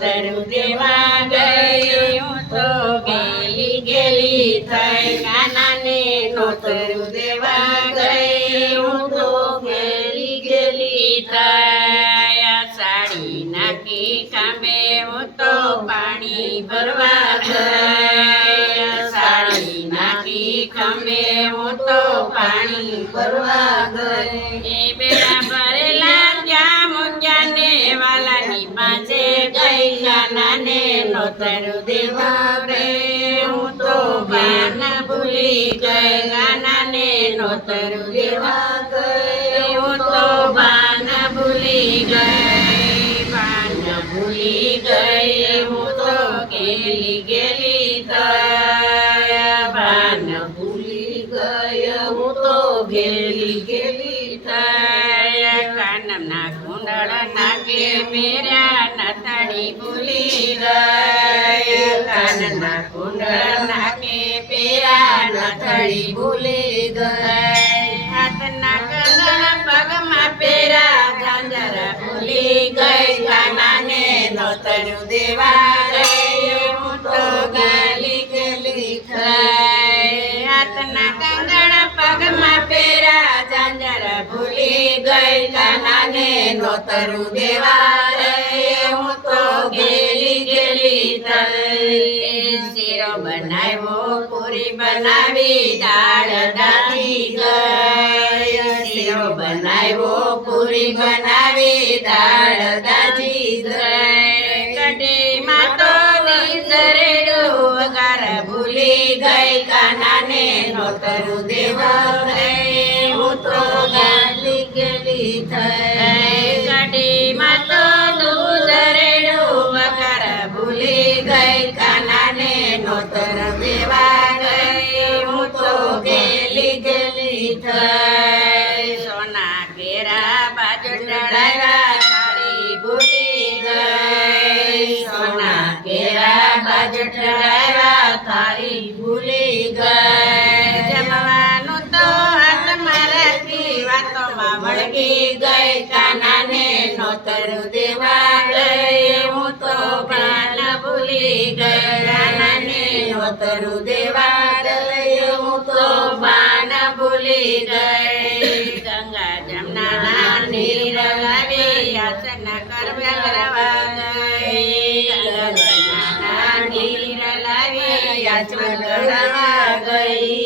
નોતરું દેવા ગઈ હું તો ગેલી ગેલી થઈ કાનાને નોતરું દેવા ગઈ હું તો ગેલી ગેલી થઈ સાડી નાખી ખાંભે હું તો પાણી ભરવા ગઈ સાડી નાખી ખંભે હું તો પાણી ભરવા ગઈ એ બેડા ભરેલા જ્યાં મુંજાને વાલાની પાસે ગઈ કાનાને નોતરું દેવા ગઈ હું તો બાન ભૂલી ગઈ કાનાને નોતરું દેવા ગઈ હું તો બાન ભૂલી ગઈ બાન ભૂલી ગઈ હું તો ગેલી ગેલી થઈ બાન ભૂલી ગઈ હું તો ગેલી ગેલી થઈ કાનમના કુંડળ નાકે પહેર્યા નથડી ભૂલી ગઈ કાનના કુંડળ નાકે પહેર્યા નથડી ભૂલી ગઈ હાથના કંગણ પગમાં પહેર્યા ઝાંઝર ભૂલી ગઈ કાનાને નોતરું દેવા ગઈ હું તો ગેલી ગેલી થઈ હાથના કંગણ પગમાં પહેર્યા ઝાંઝર ભૂલી ગઈ કાનાને નોતરું દેવા ગઈ હું તો ગેલી ગેલી થઈ શીરો બનાવ્યો પૂરી બનાવી દાળ દાજી ગઈ શીરો બનાવ્યો પૂરી બનાવી દાળ દાજી ગઈ કઢીમાં તો વિસરેલું વઘાર ભૂલી ગઈ કાનાને નોતરું દેવા ગઈ હું તો ગેલી ગેલી થઈ કઢીમાં તો દૂધ રેડું વઘાર ભૂલી ગઈ કાનાને નોતરું દેવા ગઈ હું તો ગેલી ગેલી થઈ સોના કેરા બાજુ ચડાવ્યા થાળી ભૂલી ગઈ સોના કેરા બાજુ ચડાવ્યા થાળી ભૂલી ગઈ જમવાનું તો હાથમાં રાખી વાતોમાં વળગી ગઈ કાનાને નોતરું દેવા ગઈ હું તો બાન ભૂલી ગઈ કાનાને નોતરું દેવા ગઈ હું તો બાન ભૂલી ગઈ ગંગા જમના નીર લાવી આસન કરવા ગઈ ગંગા જમના નીર લાવી આસન કરવા ગઈ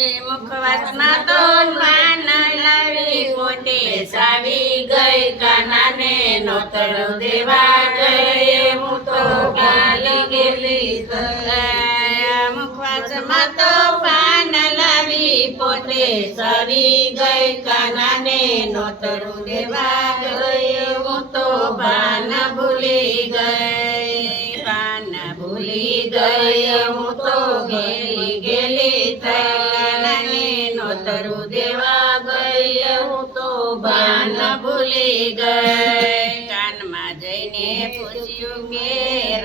એ મુખવાસમાં તો પાન લાવી પોતે સાવી ગઈ કાનાને નોતરું દેવા ગઈ હું તો ગેલી ગેલી થઈ મુખવાસમાં તો પાન લાવી પોતે સાવી ગઈ કાનાને નોતરું દેવા ગઈ હું તો બાન ભૂલી ગઈ બાન ભૂલી ગઈ હું તો ગેલી ગેલી થઈ નોતરું દેવા ગઈ હું તો બાન ભૂલી ગઈ કાનમાં જઈને પૂછ્યું કે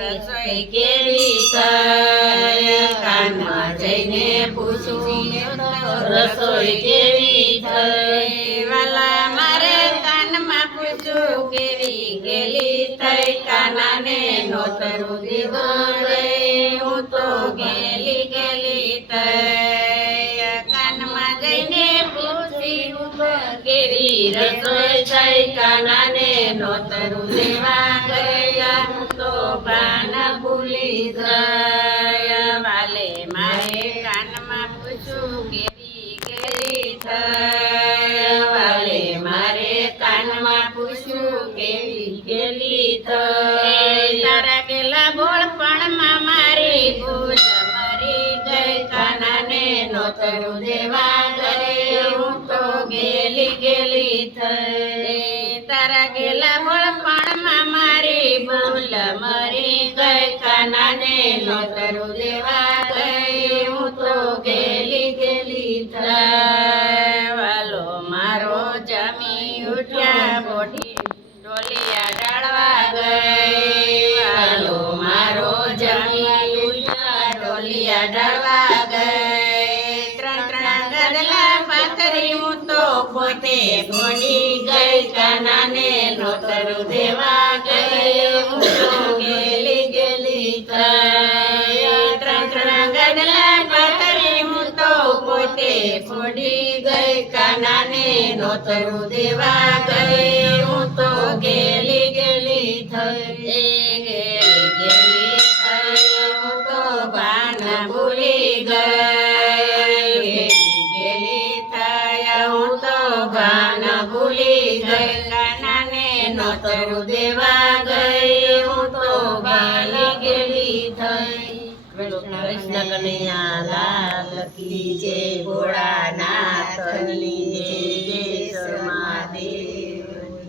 રસોઈ કેવી થઈ કાનમાં જઈને પૂછ્યું રસોઈ કેવી થઈ વાલા મારે કાનમાં પૂછ્યું કેવી ગેલી થઈ કાનાને નોતરું દેવા ગઈ હું તો ગેલી ગેલી થઈ કાનમાં જઈને પૂછ્યું કેવી રસોઈ થઈ કાનાને નોતરું દેવા ગયા હું તો બાન ભૂલી ગઈ વાલે મારે કાનમાં પૂછ્યું કેવી ગેલી થઈ વાલે મારે કાનમાં પૂછ્યું કેવી ગેલી થઈ તારા ગેલા બોળપણમાં મારી ભૂલ મરી ગઈ કાનાને નોતરું દેવા ગઈ હું તો ગેલી ગેલી થઈ તારા ગેલા બોળપણમાં મારી ભૂલ મરી ગઈ કાનાને નોતરું દેવા ગઈ હું તો ગેલી ગેલી થઈ વાલો મારો જમી ઉઠ્યા બોઢી ડોલિયા ડાળવા ગઈ વાલો મારો જમી ઉઠ્યા ડોલિયા ડાળવા ગઈ ત્રણ ત્રણ ગદલા પાથરી હું તો પોતે ગોડી ગઈ કાનાને નોતરું દેવા ગઈ હું તો થઈ ત્રણ ગદલા પાથરી હું તો પોતે ફોડી ગઈ કાનાને નોતરું દેવા ગઈ હું તો ગેલી ગેલી થઈ ગેલી થઈ હું તો ભાન ભૂલી ગઈ ગેલી થઈ હું તો ભાન ભૂલી ગઈ કાનાને નોતરું દેવા ગઈ હું તો ગેલી ગેલી થઈ કૃષ્ણ કનૈયા લાલ કી જય ભોળાનાથની